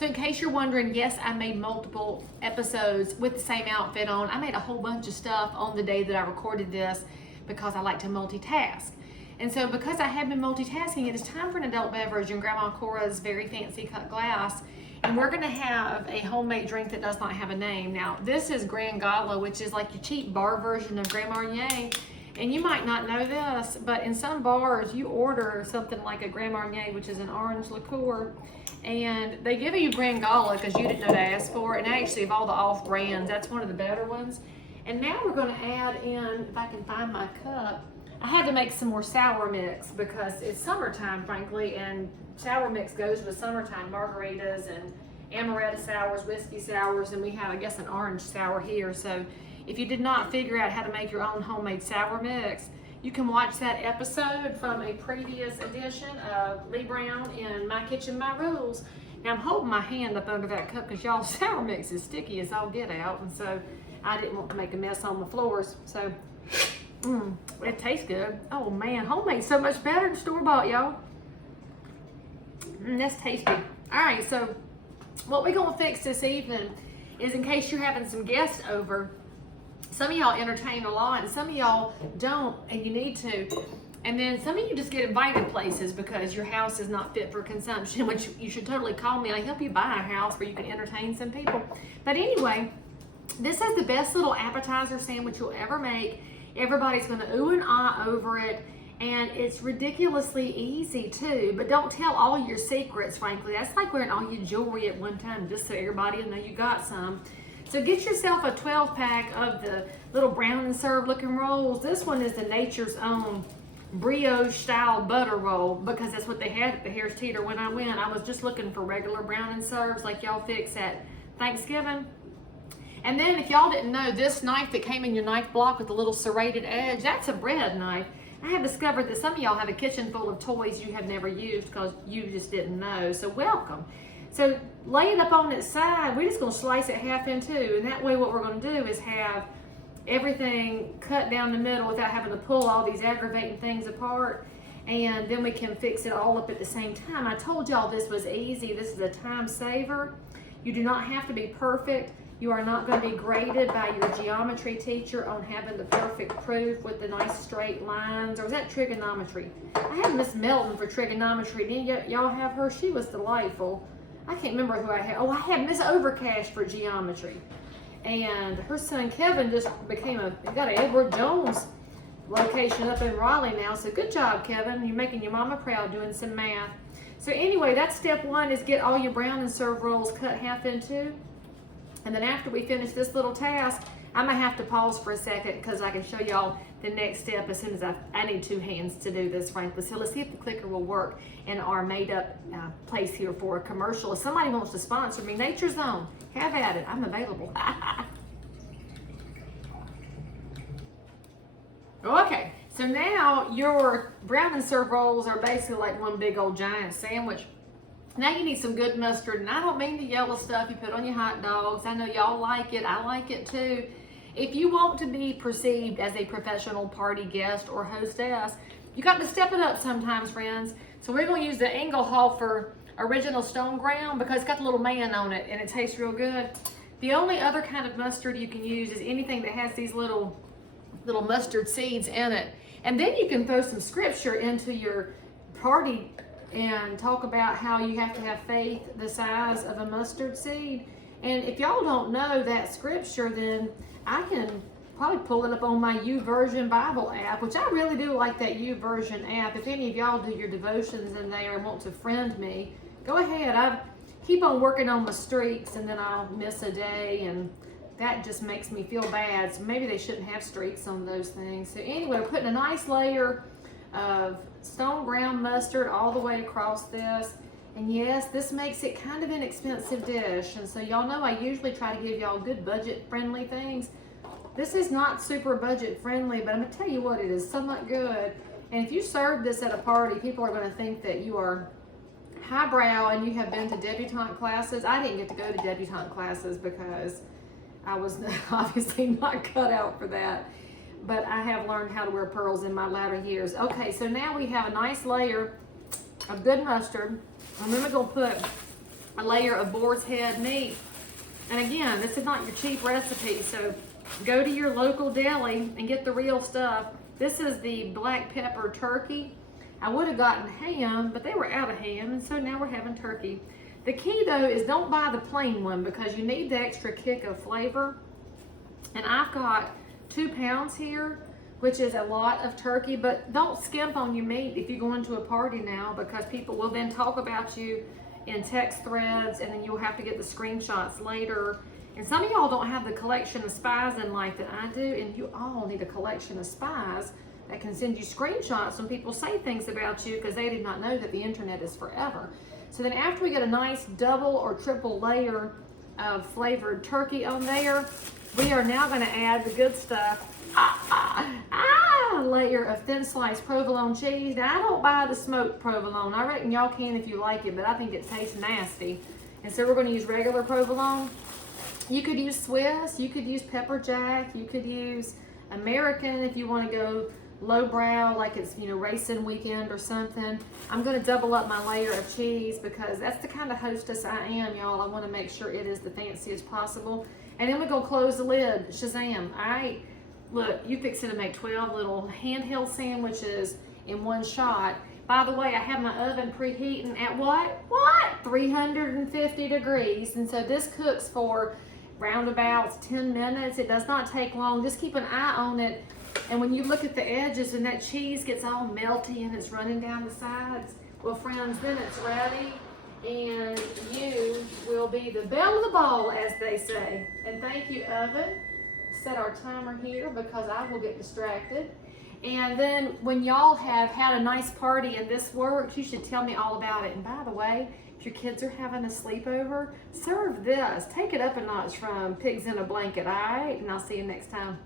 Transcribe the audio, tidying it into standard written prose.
So in case you're wondering, yes, I made multiple episodes with the same outfit on. I made a whole bunch of stuff on the day that I recorded this because I like to multitask. And so because I have been multitasking, it is time for an adult beverage in Grandma Cora's very fancy cut glass. And we're gonna have a homemade drink that does not have a name. Now, this is Grand Gala, which is like your cheap bar version of Grand Marnier. And you might not know this, but in some bars, you order something like a Grand Marnier, which is an orange liqueur, and they give you Grand Gala because you didn't know to ask for it. And actually, of all the off brands, that's one of the better ones. And now we're gonna add in, if I can find my cup, I had to make some more sour mix because it's summertime, frankly, and sour mix goes with summertime margaritas and amaretto sours, whiskey sours, and we have, I guess, an orange sour here. So if you did not figure out how to make your own homemade sour mix, you can watch that episode from a previous edition of Leigh Brown in My Kitchen, My Rules. Now I'm holding my hand up under that cup because y'all sour mix is sticky as all get out, and so I didn't want to make a mess on the floors. So it tastes good. Oh man, homemade so much better than store-bought, y'all. That's tasty. All right, so what we're gonna fix this evening is, in case you're having some guests over, some of y'all entertain a lot and some of y'all don't, and you need to. And then some of you just get invited places because your house is not fit for consumption, which you should totally call me. I help you buy a house where you can entertain some people. But anyway, this is the best little appetizer sandwich you'll ever make. Everybody's gonna ooh and ah over it. And it's ridiculously easy too, but don't tell all your secrets, frankly. That's like wearing all your jewelry at one time, just so everybody will know you got some. So get yourself a 12-pack of the little brown and serve looking rolls. This one is the Nature's Own brioche style butter roll because that's what they had at the Harris Teeter when I went. I was just looking for regular brown and serves like y'all fix at Thanksgiving. And then if y'all didn't know, this knife that came in your knife block with the little serrated edge, that's a bread knife. I have discovered that some of y'all have a kitchen full of toys you have never used because you just didn't know, so welcome. So lay it up on its side. We're just gonna slice it half in two, and that way what we're gonna do is have everything cut down the middle without having to pull all these aggravating things apart, and then we can fix it all up at the same time. I told y'all this was easy. This is a time saver. You do not have to be perfect. You are not going to be graded by your geometry teacher on having the perfect proof with the nice straight lines. Or was that trigonometry? I had Miss Melton for trigonometry. Didn't y'all have her? She was delightful. I can't remember who I had. Oh, I had Miss Overcash for geometry. And her son Kevin just got an Edward Jones location up in Raleigh now. So good job, Kevin. You're making your mama proud doing some math. So anyway, that's step one, is get all your brown and serve rolls cut half in two. And then after we finish this little task, I'm gonna have to pause for a second because I can show y'all the next step as soon as I need two hands to do this, frankly. So let's see if the clicker will work in our made up place here for a commercial. If somebody wants to sponsor me, Nature's Own, have at it, I'm available. Okay, so now your brown and serve rolls are basically like one big old giant sandwich. Now you need some good mustard, and I don't mean the yellow stuff you put on your hot dogs. I know y'all like it, I like it too. If you want to be perceived as a professional party guest or hostess, you got to step it up sometimes, friends. So we're gonna use the Inglehoffer Original Stone Ground because it's got the little man on it and it tastes real good. The only other kind of mustard you can use is anything that has these little mustard seeds in it. And then you can throw some scripture into your party and talk about how you have to have faith the size of a mustard seed. And if y'all don't know that scripture, then I can probably pull it up on my YouVersion Bible app, which I really do like that YouVersion app. If any of y'all do your devotions in there and want to friend me, go ahead. I keep on working on my streaks and then I'll miss a day, and that just makes me feel bad. So maybe they shouldn't have streaks on those things. So anyway, we're putting a nice layer of stone ground mustard all the way across this. And yes, this makes it kind of an expensive dish. And so y'all know I usually try to give y'all good budget friendly things. This is not super budget friendly, but I'm gonna tell you what, it is somewhat good. And if you serve this at a party, people are gonna think that you are highbrow and you have been to debutante classes. I didn't get to go to debutante classes because I was obviously not cut out for that. But I have learned how to wear pearls in my latter years. Okay, so now we have a nice layer of good mustard. And then we're gonna put a layer of boar's head meat. And again, this is not your cheap recipe, so go to your local deli and get the real stuff. This is the black pepper turkey. I would have gotten ham, but they were out of ham, and so now we're having turkey. The key though is don't buy the plain one because you need the extra kick of flavor. And I've got 2 pounds here, which is a lot of turkey, but don't skimp on your meat if you're going to a party now, because people will then talk about you in text threads, and then you'll have to get the screenshots later. And some of y'all don't have the collection of spies in life that I do, and you all need a collection of spies that can send you screenshots when people say things about you because they did not know that the internet is forever. So then after we get a nice double or triple layer of flavored turkey on there, we are now going to add the good stuff. Layer of thin sliced provolone cheese. Now I don't buy the smoked provolone. I reckon y'all can if you like it, but I think it tastes nasty. And so we're going to use regular provolone. You could use Swiss, you could use pepper jack, you could use American if you want to go lowbrow, like it's, you know, racing weekend or something. I'm going to double up my layer of cheese because that's the kind of hostess I am, y'all. I want to make sure it is the fanciest possible. And then we're going to close the lid. Shazam. All right. Look, you fixing to make 12 little handheld sandwiches in one shot. By the way, I have my oven preheating at what? 350 degrees. And so this cooks for roundabouts 10 minutes. It does not take long. Just keep an eye on it. And when you look at the edges and that cheese gets all melty and it's running down the sides, well, friends, then it's ready. And you will be the belle of the ball, as they say. And thank you, oven. Set our timer here because I will get distracted. And then when y'all have had a nice party and this works, you should tell me all about it. And by the way, if your kids are having a sleepover, serve this. Take it up a notch from Pigs in a Blanket, all right? And I'll see you next time.